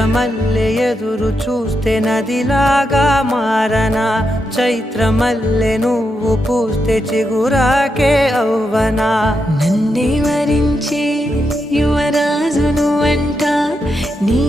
చంద్రమల్లె ఎదురు చూస్తే నదిలాగా మారనా, చైత్రమల్లె నువ్వు పూస్తే చిగురాకే అవ్వనా. నన్నే వరించే యువరాజును అంట నీ